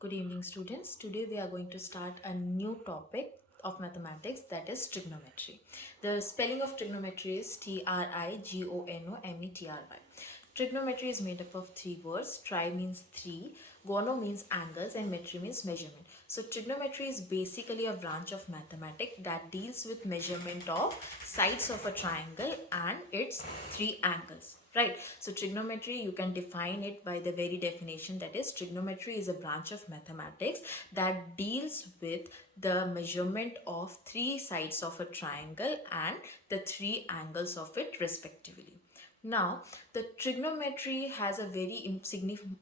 Good evening, students. Today we are going to start a new topic of mathematics, that is trigonometry. The spelling of trigonometry is Trigonometry. Trigonometry is made up of three words. Tri means three, gono means angles, and metry means measurement. So trigonometry is basically a branch of mathematics that deals with measurement of sides of a triangle and its three angles. Right. So trigonometry, you can define it by the very definition, that is trigonometry is a branch of mathematics that deals with the measurement of three sides of a triangle and the three angles of it respectively. Now, the trigonometry has a very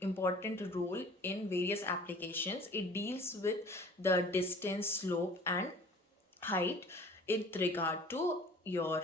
important role in various applications. It deals with the distance, slope, and height in regard to your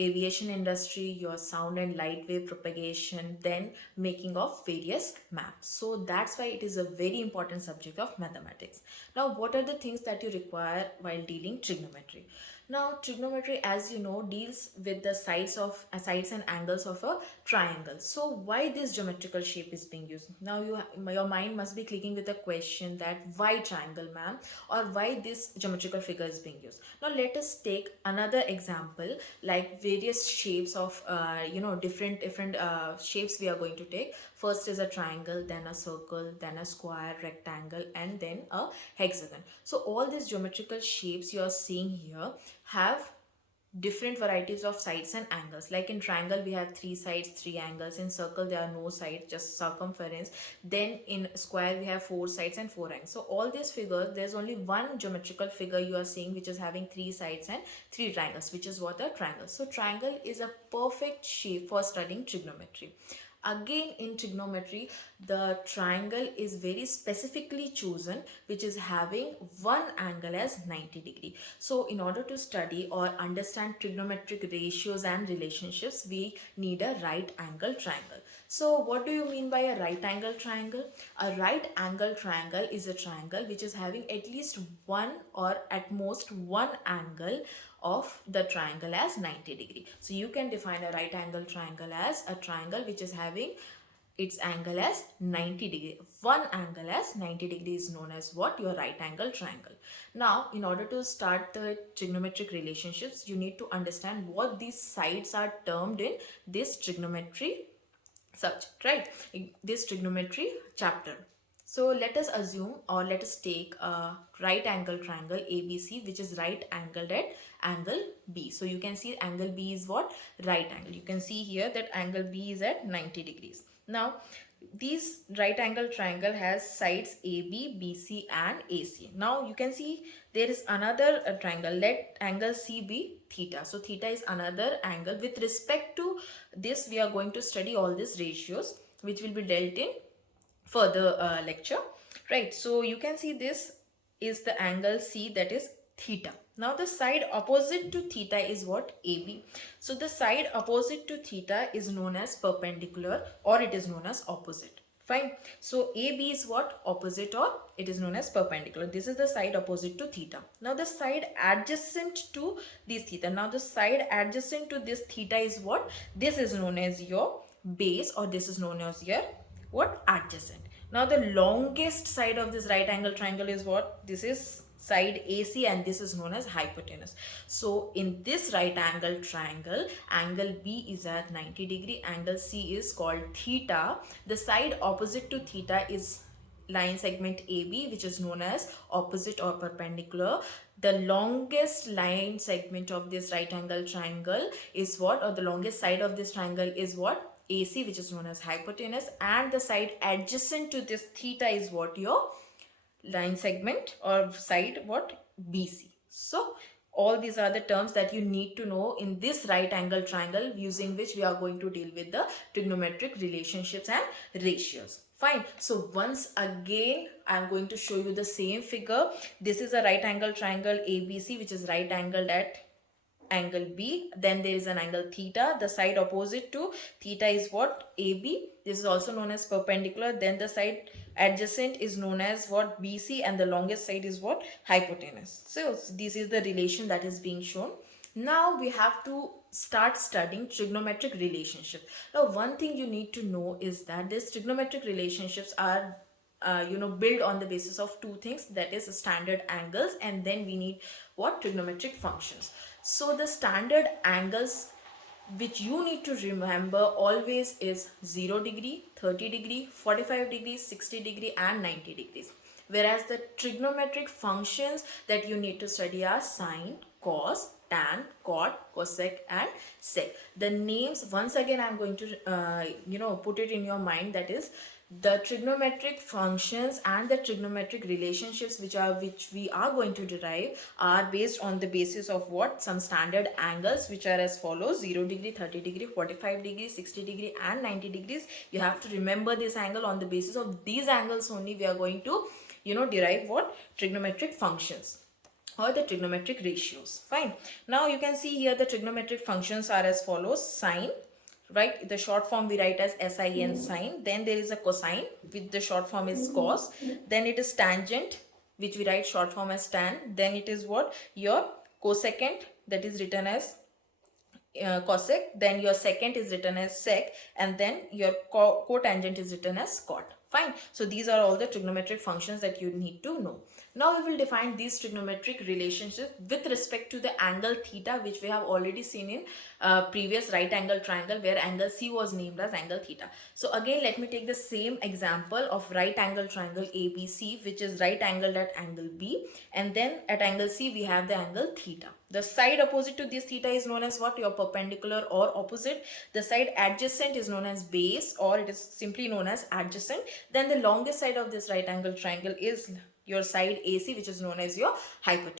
aviation industry, your sound and light wave propagation, then making of various maps. So that's why it is a very important subject of mathematics. Now, what are the things that you require while dealing trigonometry? Now, trigonometry, as you know, deals with the sides and angles of a triangle. So, why this geometrical shape is being used? Now, your mind must be clicking with a question that why triangle, ma'am, or why this geometrical figure is being used. Now, let us take another example, like various shapes of different shapes we are going to take. First is a triangle, then a circle, then a square, rectangle, and then a hexagon. So all these geometrical shapes you are seeing here have different varieties of sides and angles. Like in triangle we have three sides, three angles. In circle there are no sides, just circumference. Then in square we have four sides and four angles. So all these figures, there's only one geometrical figure you are seeing which is having three sides and three triangles, which is what a triangle. So triangle is a perfect shape for studying trigonometry. Again, in trigonometry, the triangle is very specifically chosen, which is having one angle as 90 degree. So in order to study or understand trigonometric ratios and relationships, we need a right angle triangle. So what do you mean by a right angle triangle? A right angle triangle is a triangle which is having at least one or at most one angle of the triangle as 90 degree. So you can define a right angle triangle as a triangle which is having its angle as 90 degree. One angle as 90 degree is known as what? Your right angle triangle. Now, in order to start the trigonometric relationships, you need to understand what these sides are termed in this trigonometry subject, right? In this trigonometry chapter. So let us assume, or let us take a right angle triangle ABC, which is right angled at angle B. So you can see angle B is what? Right angle. You can see here that angle B is at 90 degrees. Now, these right angle triangle has sides AB, BC and AC. Now you can see there is another triangle. Let angle C be theta. So theta is another angle. With respect to this, we are going to study all these ratios which will be dealt in further lecture, right? So you can see this is the angle C, that is theta. Now the side opposite to theta is what? AB. So the side opposite to theta is known as perpendicular, or it is known as opposite. Fine. So AB is what? Opposite, or it is known as perpendicular. This is the side opposite to theta. Now the side adjacent to this theta. Now the side adjacent to this theta is what? This is known as your base, or this is known as your what? Adjacent. Now the longest side of this right angle triangle is what? This is side AC, and this is known as hypotenuse. So in this right angle triangle, angle B is at 90 degree, angle C is called theta. The side opposite to theta is line segment AB, which is known as opposite or perpendicular. The longest line segment of this right angle triangle is what? Or the longest side of this triangle is what? AC, which is known as hypotenuse, and the side adjacent to this theta is what? Your line segment or side what? BC. So all these are the terms that you need to know in this right angle triangle, using which we are going to deal with the trigonometric relationships and ratios. Fine. So once again, I am going to show you the same figure. This is a right angle triangle ABC, which is right angled at angle B. Then there is an angle theta. The side opposite to theta is what? AB. This is also known as perpendicular. Then the side adjacent is known as what? BC, and the longest side is what? Hypotenuse. So this is the relation that is being shown. Now we have to start studying trigonometric relationship. Now one thing you need to know is that these trigonometric relationships are build on the basis of two things, that is standard angles, and then we need what, trigonometric functions. So the standard angles which you need to remember always is 0 degree, 30 degree, 45 degrees, 60 degree and 90 degrees. Whereas the trigonometric functions that you need to study are sine, cos, tan, cot, cosec and sec. The names, once again I'm going to put it in your mind, that is the trigonometric functions and the trigonometric relationships which we are going to derive are based on the basis of what, some standard angles which are as follows: 0 degree, 30 degree, 45 degree, 60 degree and 90 degrees. You have to remember this angle. On the basis of these angles only we are going to derive what, trigonometric functions or the trigonometric ratios. Fine. Now you can see here the trigonometric functions are as follows: sine, right, the short form we write as sin, sine. Then there is a cosine, which the short form is cos. Then it is tangent, which we write short form as tan. Then it is what, your cosecant, that is written as cosec. Then your secant is written as sec, and then your cotangent is written as cot. Fine. So these are all the trigonometric functions that you need to know. Now we will define these trigonometric relationships with respect to the angle theta, which we have already seen in previous right angle triangle, where angle C was named as angle theta. So again, let me take the same example of right angle triangle ABC, which is right angled at angle B, and then at angle C we have the angle theta. The side opposite to this theta is known as what, your perpendicular or opposite. The side adjacent is known as base, or it is simply known as adjacent. Then the longest side of this right angle triangle is your side AC, which is known as your hypotenuse.